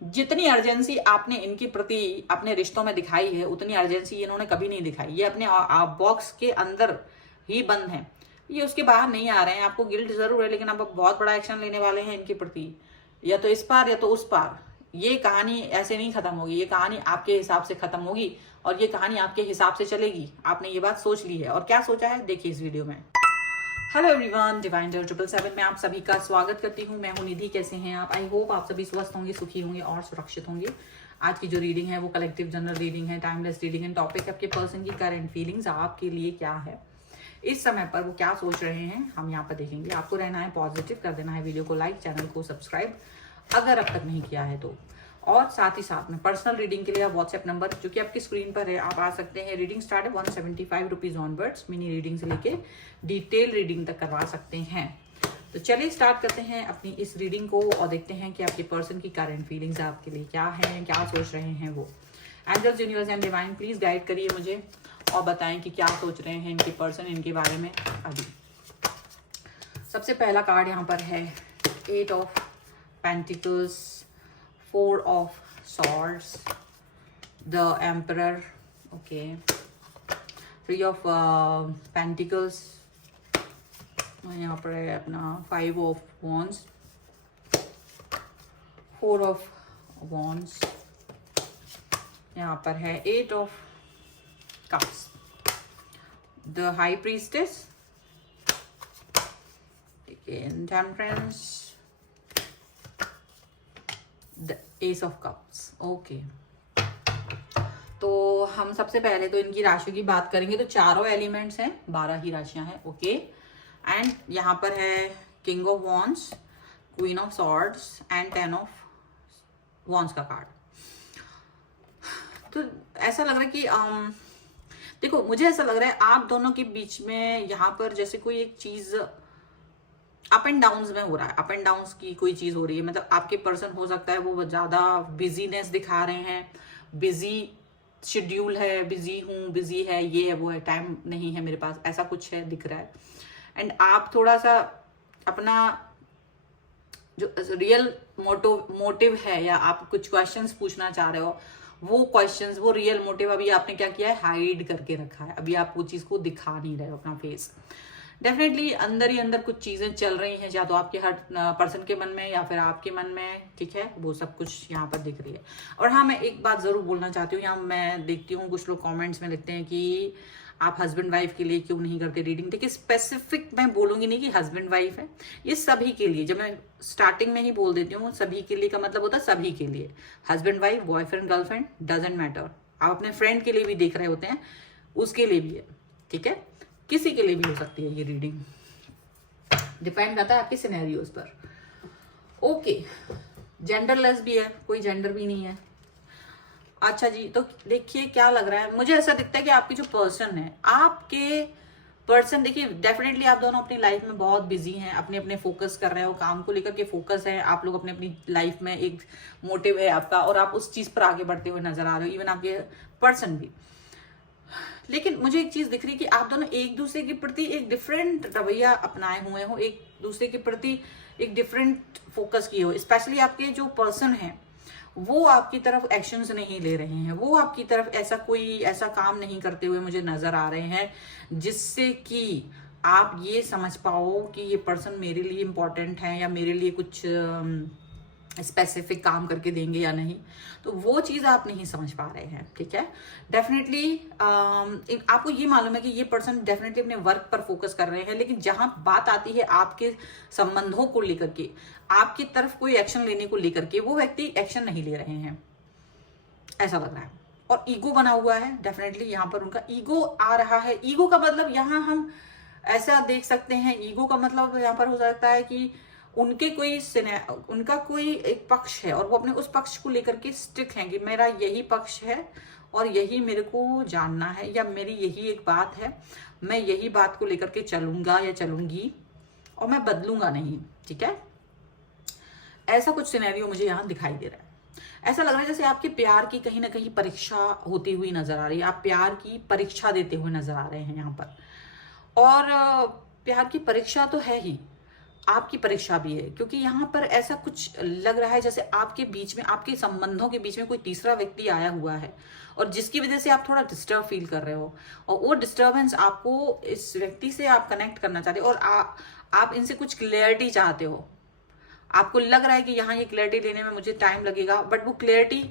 जितनी अर्जेंसी आपने इनके प्रति अपने रिश्तों में दिखाई है, उतनी अर्जेंसी इन्होंने कभी नहीं दिखाई। ये अपने बॉक्स के अंदर ही बंद हैं, ये उसके बाहर नहीं आ रहे हैं। आपको गिल्ट जरूर है, लेकिन आप बहुत बड़ा एक्शन लेने वाले हैं इनके प्रति, या तो इस पार या तो उस पार। ये कहानी ऐसे नहीं खत्म होगी, ये कहानी आपके हिसाब से खत्म होगी और ये कहानी आपके हिसाब से चलेगी। आपने ये बात सोच ली है, और क्या सोचा है देखिए इस वीडियो में। हेलो एवरीवन, डिवाइन 777 में आप सभी का स्वागत करती हूँ। मैं हूँ निधि। कैसे हैं आप? आई होप आप सभी स्वस्थ होंगे, सुखी होंगे और सुरक्षित होंगे। आज की जो रीडिंग है वो कलेक्टिव जनरल रीडिंग है, टाइमलेस रीडिंग है। टॉपिक आपके पर्सन की करंट फीलिंग्स आपके लिए क्या है, इस समय पर वो क्या सोच रहे हैं, हम यहाँ पर देखेंगे। आपको रहना है पॉजिटिव, कर देना है वीडियो को लाइक, चैनल को सब्सक्राइब अगर अब तक नहीं किया है तो। और साथ ही साथ में पर्सनल रीडिंग के लिए आप व्हाट्सएप नंबर जो कि आपकी स्क्रीन पर है, आप आ सकते हैं। रीडिंग स्टार्ट है 175 रुपीज ऑनवर्ड्स। मिनी रीडिंग से लेके डिटेल रीडिंग तक करवा सकते हैं। तो चलिए स्टार्ट करते हैं अपनी इस रीडिंग को और देखते हैं कि आपके पर्सन की करंट फीलिंग्स आपके लिए क्या है, क्या सोच रहे हैं वो। Angels, universe and divine please guide करिए मुझे और बताएं कि क्या सोच रहे हैं इनके पर्सन इनके बारे में अभी। सबसे पहला कार्ड यहाँ पर है 8 of pentacles, 4 of swords, the emperor, okay, 3 of pentacles, यहाँ पर है अपना 5 of wands, 4 of wands, यहाँ पर है 8 of cups, the high priestess, again temperance, the S of cups. Okay, तो हम सबसे पहले तो इनकी राशि की बात करेंगे। तो चारों एलिमेंट्स हैं, 12 ही राशियां हैं। ओके, एंड यहाँ पर है king of wands, queen of swords and 10 of wands का कार्ड। तो ऐसा लग रहा है कि देखो, मुझे ऐसा लग रहा है आप दोनों के बीच में यहाँ पर जैसे कोई एक चीज अप एंड डाउन्स में हो रहा है। अप एंड डाउन्स की कोई चीज हो रही है, मतलब आपके पर्सन हो सकता है वो ज्यादा बिजीनेस दिखा रहे हैं, बिजी शेड्यूल है, बिजी हूँ, बिजी है, ये है वो है, टाइम नहीं है मेरे पास, ऐसा कुछ है दिख रहा है। एंड आप थोड़ा सा अपना जो रियल मोटिव है, या आप कुछ क्वेश्चंस पूछना चाह रहे हो, वो क्वेश्चंस, वो रियल मोटिव अभी आपने क्या किया है, हाइड करके रखा है। अभी आप वो चीज को दिखा नहीं रहे हो अपना फेस। डेफिनेटली अंदर ही अंदर कुछ चीजें चल रही हैं, या तो आपके हर पर्सन के मन में या फिर आपके मन में, ठीक है, वो सब कुछ यहाँ पर दिख रही है। और हाँ, मैं एक बात जरूर बोलना चाहती हूँ। यहाँ मैं देखती हूँ कुछ लोग कमेंट्स में लिखते हैं कि आप हस्बैंड वाइफ के लिए क्यों नहीं करते रीडिंग। देखिए, स्पेसिफिक मैं बोलूंगी नहीं कि हस्बैंड वाइफ है, ये सभी के लिए। जब मैं स्टार्टिंग में ही बोल देती हूँ सभी के लिए का मतलब होता है सभी के लिए। Husband wife, boyfriend girlfriend, doesn't matter. आप अपने फ्रेंड के लिए भी देख रहे होते हैं, उसके लिए भी है, ठीक है, किसी के लिए भी हो सकती है ये रीडिंग, डिपेंड करता है आपके सिनेरियोज पर। ओके, जेंडरलेस भी है, कोई जेंडर भी नहीं है। अच्छा जी, तो देखिए क्या लग रहा है, मुझे ऐसा दिखता है कि आपकी जो पर्सन है, आपके पर्सन, देखिए डेफिनेटली आप दोनों अपनी लाइफ में बहुत बिजी हैं, अपने अपने फोकस कर रहे हो, काम को लेकर के फोकस है आप लोग, अपने अपनी लाइफ में एक मोटिव है आपका और आप उस चीज पर आगे बढ़ते हुए नजर आ रहे हो, इवन आपके पर्सन भी। लेकिन मुझे एक चीज दिख रही है कि आप दोनों एक दूसरे के प्रति एक डिफरेंट रवैया अपनाए हुए हो, एक दूसरे के प्रति एक डिफरेंट फोकस किए हो। स्पेशली आपके जो पर्सन है वो आपकी तरफ एक्शंस नहीं ले रहे हैं, वो आपकी तरफ ऐसा काम नहीं करते हुए मुझे नजर आ रहे हैं जिससे कि आप ये समझ पाओ कि ये पर्सन मेरे लिए इंपॉर्टेंट है या मेरे लिए कुछ स्पेसिफिक काम करके देंगे या नहीं। तो वो चीज आप नहीं समझ पा रहे हैं, ठीक है। डेफिनेटली आपको ये मालूम है कि ये पर्सन डेफिनेटली अपने वर्क पर फोकस कर रहे हैं, लेकिन जहां बात आती है आपके संबंधों को लेकर के, आपकी तरफ कोई एक्शन लेने को लेकर के, वो व्यक्ति एक्शन नहीं ले रहे हैं, ऐसा लग रहा है। और ईगो बना हुआ है, डेफिनेटली यहाँ पर उनका ईगो आ रहा है। ईगो का मतलब यहाँ हम ऐसा देख सकते हैं, ईगो का मतलब यहाँ पर हो सकता है कि उनका कोई एक पक्ष है और वो अपने उस पक्ष को लेकर के स्टिक हैं कि मेरा यही पक्ष है और यही मेरे को जानना है, या मेरी यही एक बात है, मैं यही बात को लेकर के चलूंगा या चलूंगी और मैं बदलूंगा नहीं, ठीक है। ऐसा कुछ सिनेरियो मुझे यहाँ दिखाई दे रहा है। ऐसा लग रहा है जैसे आपके प्यार की कहीं ना कहीं परीक्षा होती हुई नजर आ रही है, आप प्यार की परीक्षा देते हुए नजर आ रहे हैं यहाँ पर। और प्यार की परीक्षा तो है ही, आपकी परीक्षा भी है, क्योंकि यहाँ पर ऐसा कुछ लग रहा है जैसे आपके बीच में, आपके संबंधों के बीच में कोई तीसरा व्यक्ति आया हुआ है और जिसकी वजह से आप थोड़ा डिस्टर्ब फील कर रहे हो, और वो डिस्टर्बेंस आपको, इस व्यक्ति से आप कनेक्ट करना चाहते हो और आप इनसे कुछ क्लियरिटी चाहते हो। आपको लग रहा है कि यहाँ ये क्लियरिटी लेने में मुझे टाइम लगेगा, बट वो क्लियरिटी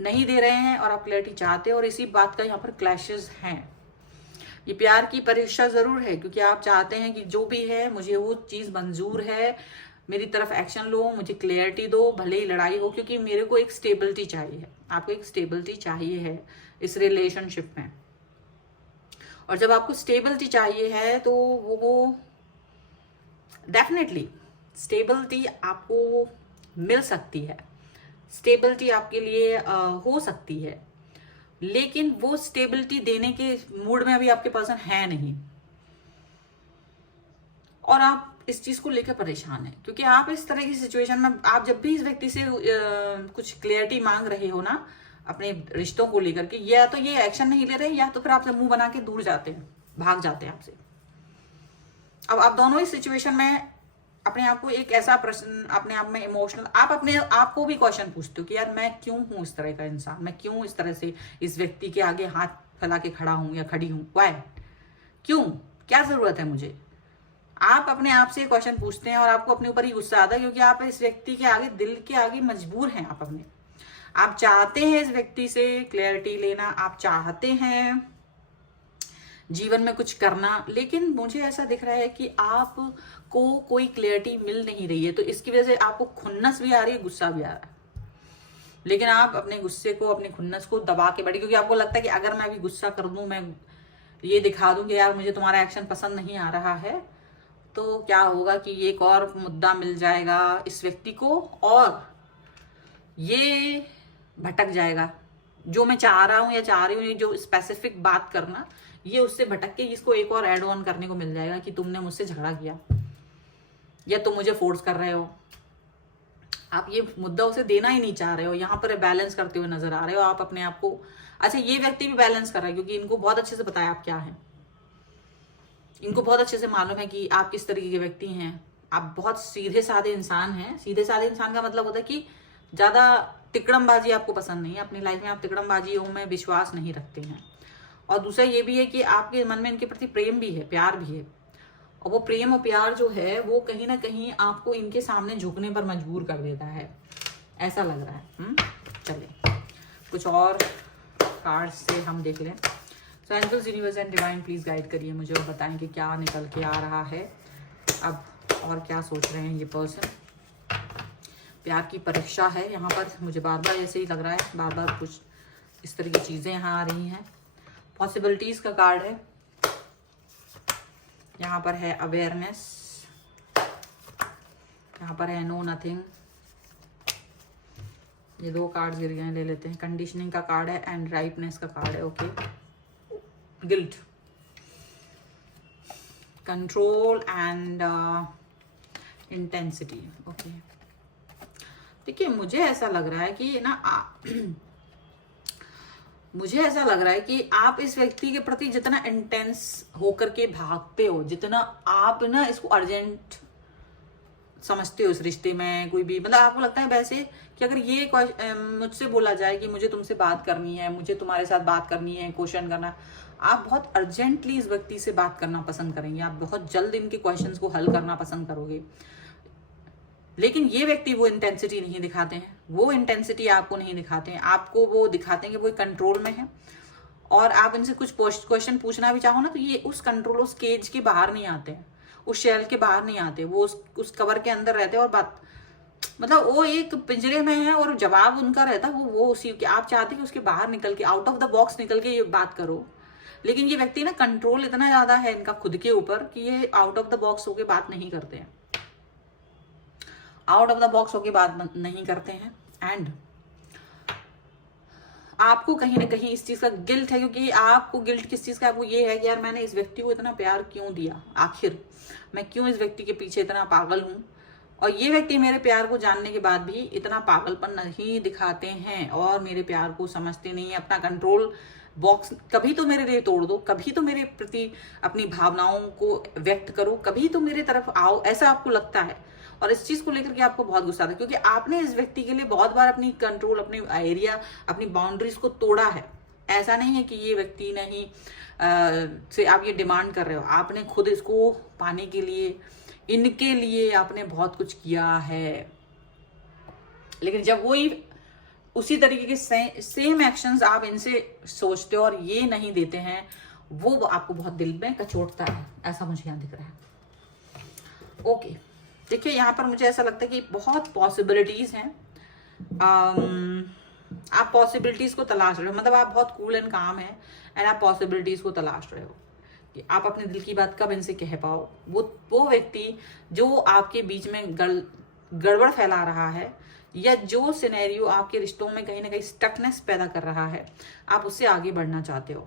नहीं दे रहे हैं और आप क्लियरिटी चाहते हो, और इसी बात का यहाँ पर क्लैशेस हैं। ये प्यार की परीक्षा जरूर है, क्योंकि आप चाहते हैं कि जो भी है मुझे वो चीज मंजूर है, मेरी तरफ एक्शन लो, मुझे क्लियरिटी दो, भले ही लड़ाई हो, क्योंकि मेरे को एक स्टेबिलिटी चाहिए। आपको एक स्टेबिलिटी चाहिए है इस रिलेशनशिप में, और जब आपको स्टेबिलिटी चाहिए है तो वो डेफिनेटली स्टेबिलिटी आपको मिल सकती है, स्टेबिलिटी आपके लिए हो सकती है, लेकिन वो स्टेबिलिटी देने के मूड में अभी आपके पर्सन है नहीं, और आप इस चीज को लेकर परेशान है, क्योंकि आप इस तरह की सिचुएशन में, आप जब भी इस व्यक्ति से कुछ क्लियरिटी मांग रहे हो ना अपने रिश्तों को लेकर के, या तो ये एक्शन नहीं ले रहे, या तो फिर आपसे मुंह बना के दूर जाते हैं, भाग जाते हैं आपसे। अब आप दोनों इस सिचुएशन में अपने आप को एक ऐसा प्रश्न, अपने आप में इमोशनल, आप अपने आप को भी क्वेश्चन पूछते हो कि यार मैं क्यों हूं इस तरह का इंसान, मैं क्यों इस तरह से इस व्यक्ति के आगे हाथ फैला के खड़ा हूं या खड़ी हूं, वाई, क्यों, क्या जरूरत है मुझे। आप अपने आप से क्वेश्चन पूछते हैं और आपको अपने ऊपर ही गुस्सा आता है, क्योंकि आप इस व्यक्ति के आगे, दिल के आगे मजबूर हैं आप अपने। आप चाहते हैं इस व्यक्ति से क्लैरिटी लेना, आप चाहते हैं जीवन में कुछ करना, लेकिन मुझे ऐसा दिख रहा है कि आपको कोई क्लैरिटी मिल नहीं रही है, तो इसकी वजह से आपको खुन्नस भी आ रही है, गुस्सा भी आ रहा है, लेकिन आप अपने गुस्से को, अपने खुन्नस को दबा के बैठे, क्योंकि आपको लगता है कि अगर मैं अभी गुस्सा कर दूं, मैं ये दिखा दूं कि यार मुझे तुम्हारा एक्शन पसंद नहीं आ रहा है, तो क्या होगा कि एक और मुद्दा मिल जाएगा इस व्यक्ति को और ये भटक जाएगा। जो मैं चाह रहा हूं या चाह रही हूँ, जो स्पेसिफिक बात करना, ये उससे भटक के इसको एक और एड ऑन करने को मिल जाएगा कि तुमने मुझसे झगड़ा किया या तुम मुझे फोर्स कर रहे हो। आप ये मुद्दा उसे देना ही नहीं चाह रहे हो, यहाँ पर बैलेंस करते हुए नजर आ रहे हो आप अपने आप को। अच्छा, ये व्यक्ति भी बैलेंस कर रहा है, क्योंकि इनको बहुत अच्छे से पता है आप क्या है, इनको बहुत अच्छे से मालूम है कि आप किस तरीके के व्यक्ति हैं। आप बहुत सीधे साधे इंसान हैं। सीधे साधे इंसान का मतलब होता है कि ज्यादा तिकड़मबाजी आपको पसंद नहीं है, अपनी लाइफ में आप तिकड़मबाजियों में विश्वास नहीं रखते हैं। और दूसरा ये भी है कि आपके मन में इनके प्रति प्रेम भी है, प्यार भी है, और वो प्रेम और प्यार जो है वो कहीं ना कहीं आपको इनके सामने झुकने पर मजबूर कर देता है, ऐसा लग रहा है। चलिए कुछ और कार्ड से हम देख लें। So angels, universe and divine please guide करिए मुझे और बताएं कि क्या निकल के आ रहा है अब, और क्या सोच रहे हैं ये पर्सन। प्यार की परीक्षा है यहाँ पर, मुझे बार बार ऐसे ही लग रहा है, बार बार कुछ इस तरह की चीजें यहाँ आ रही हैं। पॉसिबिलिटीज का कार्ड है, यहाँ पर है अवेयरनेस, यहाँ पर है नो नथिंग। ये दो कार्ड गिर गए, ले लेते हैं। कंडीशनिंग का कार्ड है एंड राइपनेस का कार्ड है। Okay, guilt, control and intensity. Okay, देखिए मुझे ऐसा लग रहा है कि ना मुझे ऐसा लग रहा है कि आप इस व्यक्ति के प्रति जितना इंटेंस होकर के भागते हो, जितना आप ना इसको अर्जेंट समझते हो इस रिश्ते में, कोई भी मतलब आपको लगता है वैसे कि अगर ये मुझसे बोला जाए कि मुझे तुमसे बात करनी है, मुझे तुम्हारे साथ बात करनी है, क्वेश्चन करना, आप बहुत अर्जेंटली इस व्यक्ति से बात करना पसंद करेंगे, आप बहुत जल्द इनके क्वेश्चंस को हल करना पसंद करोगे। लेकिन ये व्यक्ति वो इंटेंसिटी नहीं दिखाते हैं, वो इंटेंसिटी आपको नहीं दिखाते हैं, आपको वो दिखाते हैं कि वो कंट्रोल में है, और आप इनसे कुछ क्वेश्चन पूछना भी चाहो ना तो ये उस कंट्रोल, उस केज के बाहर नहीं आते हैं, उस शेल के बाहर नहीं आते, वो उस कवर के अंदर रहते हैं, और बात मतलब वो एक पिंजरे में है और जवाब उनका रहता है वो उसी के। आप चाहते कि उसके बाहर निकल के, आउट ऑफ द बॉक्स निकल के ये बात करो, लेकिन ये व्यक्ति ना कंट्रोल इतना ज्यादा है इनका खुद के ऊपर कि ये आउट ऑफ द बॉक्स होके बात नहीं करते हैं, आउट ऑफ द बॉक्स होके बात नहीं करते हैं। एंड आपको कहीं ना कहीं इस चीज का गिल्ट है, क्योंकि आपको गिल्ट किस चीज का, आपको ये है कि यार मैंने इस व्यक्ति को इतना प्यार क्यों दिया, आखिर मैं क्यों इस व्यक्ति के पीछे इतना पागल हूं, और ये व्यक्ति मेरे प्यार को जानने के बाद भी इतना पागलपन नहीं दिखाते हैं और मेरे प्यार को समझते नहीं, अपना कंट्रोल बॉक्स कभी तो मेरे लिए तोड़ दो, कभी तो मेरे प्रति अपनी भावनाओं को व्यक्त करो, कभी तो मेरे तरफ आओ, ऐसा आपको लगता है। और इस चीज को लेकर के आपको बहुत गुस्सा आता है, क्योंकि आपने इस व्यक्ति के लिए बहुत बार अपनी कंट्रोल, अपने एरिया, अपनी बाउंड्रीज को तोड़ा है। ऐसा नहीं है कि ये व्यक्ति नहीं से आप ये डिमांड कर रहे हो, आपने खुद इसको पाने के लिए, इनके लिए आपने बहुत कुछ किया है। लेकिन जब वही उसी तरीके के सेम एक्शंस आप इनसे सोचते हो और ये नहीं देते हैं, वो आपको बहुत दिल में कचोटता है, ऐसा मुझे यहाँ दिख रहा है। ओके, देखिए यहाँ पर मुझे ऐसा लगता है कि बहुत पॉसिबिलिटीज हैं। आप पॉसिबिलिटीज को तलाश रहे हो, मतलब आप बहुत कूल एंड काम है एंड आप पॉसिबिलिटीज को तलाश रहे हो कि आप अपने दिल की बात कब इनसे कह पाओ। वो व्यक्ति जो आपके बीच में गड़बड़ फैला रहा है, या जो सिनेरियो आपके रिश्तों में कहीं ना कहीं स्टकनेस पैदा कर रहा है, आप उससे आगे बढ़ना चाहते हो।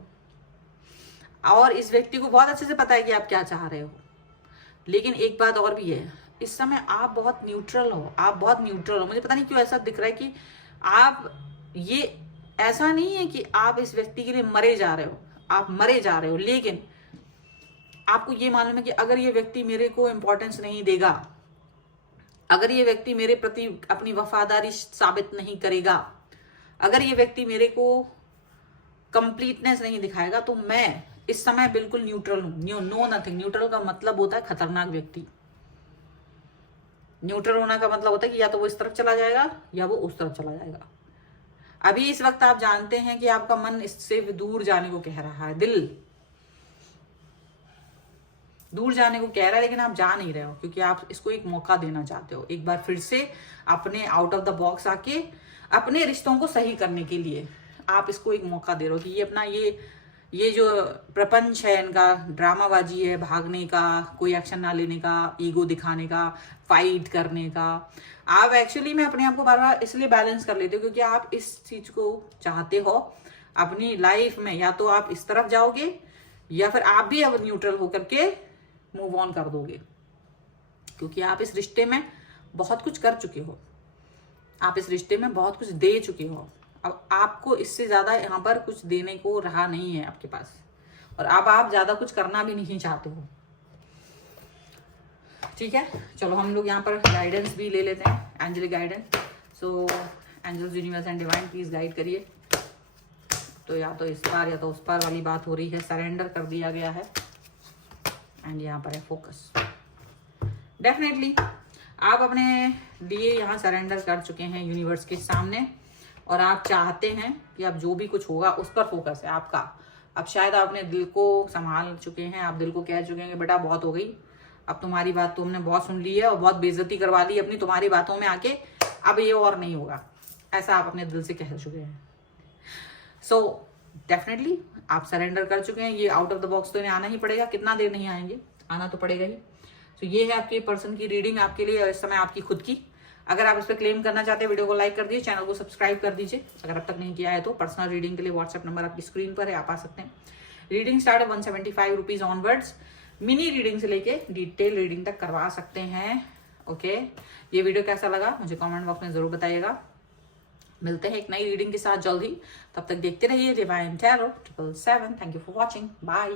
और इस व्यक्ति को बहुत अच्छे से पता है कि आप क्या चाह रहे हो। लेकिन एक बात और भी है, इस समय आप बहुत न्यूट्रल हो, आप बहुत न्यूट्रल हो। मुझे पता नहीं क्यों ऐसा दिख रहा है कि आप, ये ऐसा नहीं है कि आप इस व्यक्ति के लिए मरे जा रहे हो, आप मरे जा रहे हो, लेकिन आपको ये मालूम है कि अगर ये व्यक्ति मेरे को इंपॉर्टेंस नहीं देगा, अगर ये व्यक्ति मेरे प्रति अपनी वफादारी साबित नहीं करेगा, अगर ये व्यक्ति मेरे को कंप्लीटनेस नहीं दिखाएगा, तो मैं इस समय बिल्कुल न्यूट्रल हूं। No nothing. न्यूट्रल का मतलब होता है खतरनाक व्यक्ति। न्यूट्रल होना का मतलब होता है कि या तो वो इस तरफ चला जाएगा या वो उस तरफ चला जाएगा। अभी इस वक्त आप जानते हैं कि आपका मन इससे दूर जाने को कह रहा है, दिल दूर जाने को कह रहा है, लेकिन आप जा नहीं रहे हो, क्योंकि आप इसको एक मौका देना चाहते हो, एक बार फिर से अपने आउट ऑफ द बॉक्स आके अपने रिश्तों को सही करने के लिए आप इसको एक मौका दे रहे हो कि ये अपना ये जो प्रपंच है, इनका ड्रामाबाजी है, भागने का, कोई एक्शन ना लेने का, ईगो दिखाने का, फाइट करने का, आप एक्चुअली में अपने आप को बार बार इसलिए बैलेंस कर लेते हो क्योंकि आप इस चीज को चाहते हो अपनी लाइफ में। या तो आप इस तरफ जाओगे या फिर आप भी अब न्यूट्रल होकर के मूव ऑन कर दोगे, क्योंकि आप इस रिश्ते में बहुत कुछ कर चुके हो, आप इस रिश्ते में बहुत कुछ दे चुके हो। अब आपको इससे ज्यादा यहाँ पर कुछ देने को रहा नहीं है आपके पास, और अब आप ज्यादा कुछ करना भी नहीं चाहते हो। ठीक है, चलो हम लोग यहाँ पर गाइडेंस भी ले लेते हैं, angelic guidance. So angels, universe and divine please guide करिए। तो या तो इस पार या तो उस पार वाली बात हो रही है, सरेंडर कर दिया गया है एंड यहाँ पर है फोकस। डेफिनेटली आप अपने लिए यहाँ सरेंडर कर चुके हैं यूनिवर्स के सामने, और आप चाहते हैं कि अब जो भी कुछ होगा उस पर फोकस है आपका। अब शायद आप अपने दिल को संभाल चुके हैं, आप दिल को कह चुके हैं कि बेटा बहुत हो गई, अब तुम्हारी बात तो हमने बहुत सुन ली है और बहुत बेइज्जती करवा ली अपनी तुम्हारी बातों में आके, अब ये और नहीं होगा, ऐसा आप अपने दिल से कह चुके हैं। सो डेफिनेटली आप सरेंडर कर चुके हैं। ये आउट ऑफ द बॉक्स तो इन्हें आना ही पड़ेगा, कितना देर नहीं आएंगे, आना तो पड़ेगा ही। तो ये है आपके पर्सन की रीडिंग आपके लिए, और इस समय आपकी खुद की। अगर आप इस पर क्लेम करना चाहते हैं, वीडियो को लाइक कर दीजिए, चैनल को सब्सक्राइब कर दीजिए अगर अब तक नहीं किया है तो। पर्सनल रीडिंग के लिए व्हाट्सएप नंबर आपकी स्क्रीन पर है, आप आ सकते हैं। रीडिंग स्टार्ट है 175 रुपीज ऑनवर्ड्स। मिनी रीडिंग से लेके डिटेल रीडिंग तक करवा सकते हैं। ओके, ये वीडियो कैसा लगा मुझे कमेंट बॉक्स में जरूर बताइएगा। मिलते हैं एक नई रीडिंग के साथ जल्द ही, तब तक देखते रहिए divine tarot 777। Thank you for watching, bye.